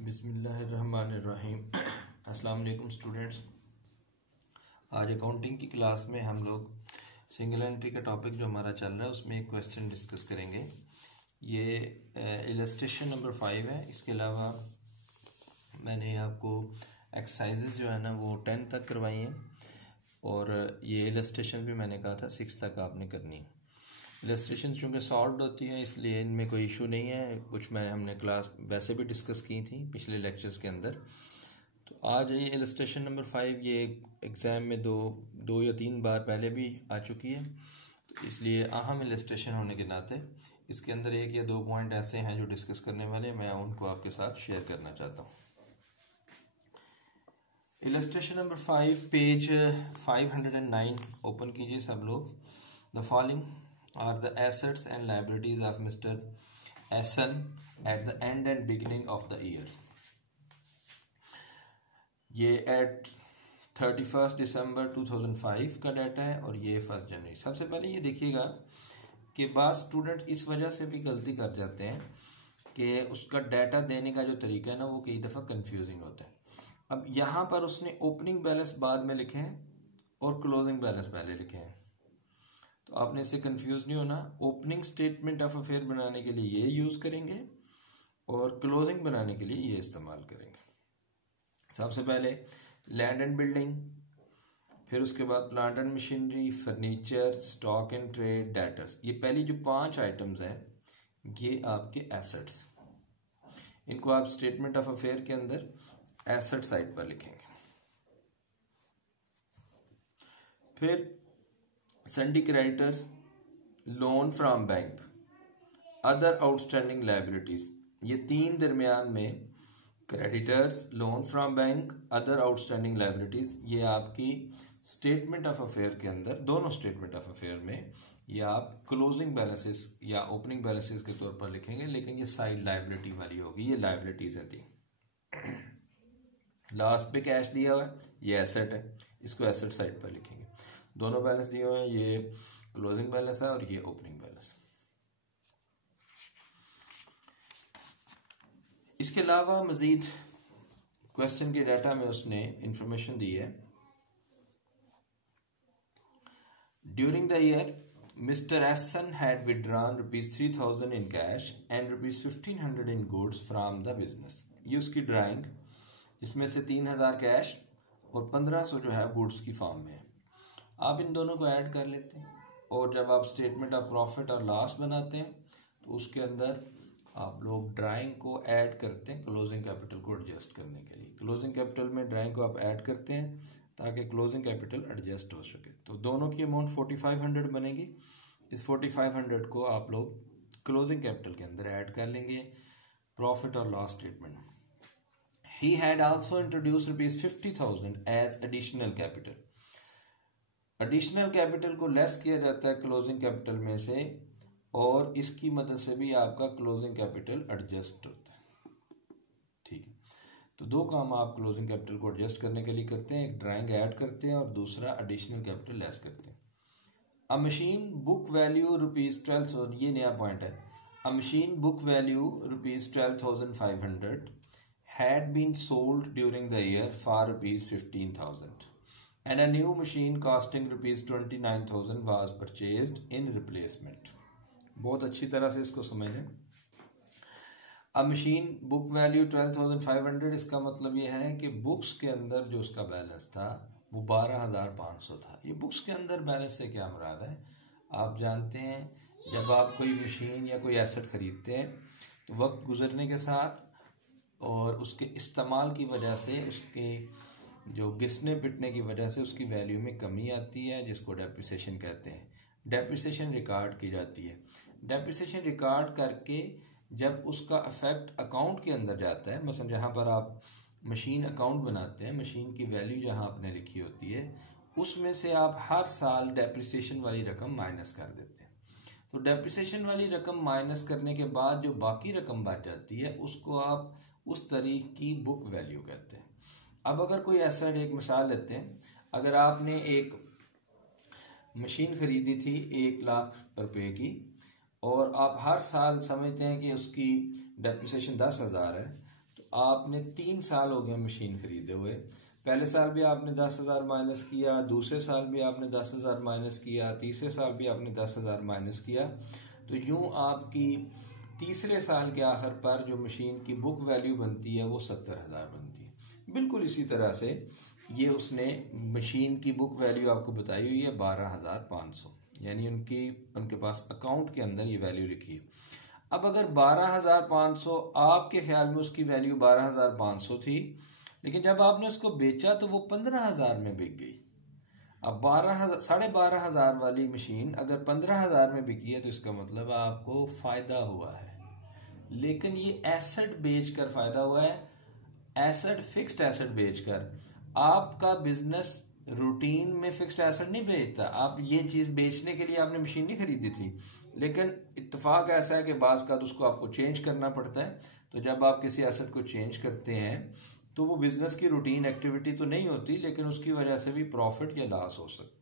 बिस्मिल्लाहिर्रहमानिर्रहीम। अस्सलाम वालेकुम स्टूडेंट्स। आज अकाउंटिंग की क्लास में हम लोग सिंगल एंट्री का टॉपिक जो हमारा चल रहा है उसमें एक क्वेश्चन डिस्कस करेंगे। ये इलस्ट्रेशन नंबर 5 है। इसके अलावा मैंने आपको एक्सरसाइजेज जो है ना वो 10 तक करवाई हैं और ये इलस्ट्रेशन भी मैंने कहा था 6 तक आपने करनी है। इलस्ट्रेशन चूँकि सॉल्व होती हैं इसलिए इनमें कोई इशू नहीं है। कुछ हमने क्लास वैसे भी डिस्कस की थी पिछले लेक्चर्स के अंदर। तो आज ये इलस्ट्रेशन नंबर 5 ये एग्ज़ाम में दो या तीन बार पहले भी आ चुकी है, तो इसलिए अहम इलस्ट्रेशन होने के नाते इसके अंदर एक या दो पॉइंट ऐसे हैं जो डिस्कस करने वाले, मैं उनको आपके साथ शेयर करना चाहता हूँ। इलस्ट्रेशन नंबर 5 पेज 509 ओपन कीजिए सब लोग। The following are the assets and liabilities of Mr. Essen at the end and beginning of the year. ये at 31 दिसंबर 2005 का डाटा है और ये 1 जनवरी। सबसे पहले ये देखिएगा कि बाद स्टूडेंट इस वजह से भी गलती कर जाते हैं कि उसका डाटा देने का जो तरीका है ना वो कई दफ़ा कंफ्यूजिंग होता है। अब यहाँ पर उसने ओपनिंग बैलेंस बाद में लिखे हैं और क्लोजिंग बैलेंस पहले लिखे हैं, तो आपने इससे कंफ्यूज नहीं होना। ओपनिंग स्टेटमेंट ऑफ अफेयर बनाने के लिए ये यूज़ करेंगे और क्लोजिंग बनाने के लिए ये इस्तेमाल करेंगे। सबसे पहले लैंड एंड बिल्डिंग, फिर उसके बाद plant and machinery, furniture, stock and trade, debtors. ये पहली जो 5 आइटम्स हैं ये आपके एसेट्स। इनको आप स्टेटमेंट ऑफ अफेयर के अंदर एसेट साइड पर लिखेंगे। फिर सन्डी creditors, loan from bank, other outstanding liabilities. ये 3 दरमियान में creditors, loan from bank, other outstanding liabilities ये आपकी स्टेटमेंट ऑफ अफेयर के अंदर, दोनों स्टेटमेंट ऑफ अफेयर में ये आप क्लोजिंग बैलेंसेस या ओपनिंग बैलेंसेस के तौर पर लिखेंगे, लेकिन ये साइड लायबिलिटी वाली होगी। ये लायबिलिटीज है थी। लास्ट पे कैश दिया हुआ है, ये एसेट है, इसको एसेट साइड पर लिखेंगे। दोनों बैलेंस दिए हुए हैं, ये क्लोजिंग बैलेंस है और ये ओपनिंग बैलेंस। इसके अलावा मजीद क्वेश्चन के डाटा में उसने इंफॉर्मेशन दी है। During the year mister essence had withdrawn ₹3000 in cash and ₹1500 in goods from the business. ये उसकी ड्राइंग, इसमें से 3000 कैश और 1500 जो है गुड्स की फॉर्म में है। आप इन दोनों को ऐड कर लेते हैं और जब आप स्टेटमेंट ऑफ प्रॉफिट और लॉस बनाते हैं तो उसके अंदर आप लोग ड्राइंग को ऐड करते हैं क्लोजिंग कैपिटल को एडजस्ट करने के लिए। क्लोजिंग कैपिटल में ड्राइंग को आप ऐड करते हैं ताकि क्लोजिंग कैपिटल एडजस्ट हो सके। तो दोनों की अमाउंट 4500 बनेगी। इस 4500 को आप लोग क्लोजिंग कैपिटल के अंदर ऐड कर लेंगे प्रॉफिट और loss statement. He had also introduced ₹50,000 as additional capital. Additional capital को लेस किया जाता है क्लोजिंग कैपिटल में से और इसकी मदद से भी आपका क्लोजिंग कैपिटल एडजस्ट होता है। ठीक है, तो 2 काम आप क्लोजिंग कैपिटल को एडजस्ट करने के लिए करते हैं, एक ड्राइंग ऐड करते हैं और दूसरा एडिशनल कैपिटल लेस करते हैं। अ मशीन बुक वैल्यू ₹12,000, ये नया पॉइंट है। A machine book value ₹12,500 had been sold during the year for ₹15,000 and a new machine costing ₹29,000 was purchased in replacement। बहुत अच्छी तरह से इसको समझें। अब मशीन बुक वैल्यू 12,500, इसका मतलब ये है कि बुक्स के अंदर जो उसका बैलेंस था वो 12,500 था। ये बुक्स के अंदर बैलेंस से क्या मुराद है? आप जानते हैं जब आप कोई मशीन या कोई एसेट खरीदते हैं तो वक्त गुजरने के साथ और उसके इस्तेमाल की वजह से, उसके जो घिसने पिटने की वजह से उसकी वैल्यू में कमी आती है, जिसको डेप्रिसिएशन कहते हैं। डेप्रिसिएशन रिकॉर्ड की जाती है। डेप्रिसिएशन रिकॉर्ड करके जब उसका इफेक्ट अकाउंट के अंदर जाता है, मतलब जहाँ पर आप मशीन अकाउंट बनाते हैं, मशीन की वैल्यू जहाँ आपने लिखी होती है उसमें से आप हर साल डेप्रिसिएशन वाली रकम माइनस कर देते हैं। तो डेप्रिसिएशन वाली रकम माइनस करने के बाद जो बाकी रकम बच जाती है उसको आप उस तारीख की बुक वैल्यू कहते हैं। अब अगर कोई एसेट, एक मिसाल लेते हैं, अगर आपने एक मशीन खरीदी थी 1 लाख रुपए की और आप हर साल समझते हैं कि उसकी डेप्रिसिएशन 10,000 है, तो आपने 3 साल हो गए मशीन खरीदे हुए, पहले साल भी आपने 10,000 माइनस किया, दूसरे साल भी आपने 10,000 माइनस किया, तीसरे साल भी आपने 10,000 माइनस किया, तो यूं आपकी तीसरे साल के आखिर पर जो मशीन की बुक वैल्यू बनती है वो 70,000 बनती है। बिल्कुल इसी तरह से ये उसने मशीन की बुक वैल्यू आपको बताई हुई है 12,500, यानी उनके पास अकाउंट के अंदर ये वैल्यू लिखी है। अब अगर 12,500 आपके ख्याल में उसकी वैल्यू 12,500 थी, लेकिन जब आपने उसको बेचा तो वो 15,000 में बिक गई। अब 12,500 वाली मशीन अगर 15,000 में बिकी है तो इसका मतलब आपको फ़ायदा हुआ है, लेकिन ये एसेट बेचकर फ़ायदा हुआ है। एसेट, फिक्स्ड एसेट बेचकर। आपका बिजनेस रूटीन में फिक्स्ड एसेट नहीं बेचता। आप ये चीज़ बेचने के लिए आपने मशीन नहीं खरीदी थी, लेकिन इत्तेफाक ऐसा है कि बाज़ का उसको आपको चेंज करना पड़ता है। तो जब आप किसी एसेट को चेंज करते हैं तो वो बिजनेस की रूटीन एक्टिविटी तो नहीं होती, लेकिन उसकी वजह से भी प्रॉफिट या लॉस हो सकता है।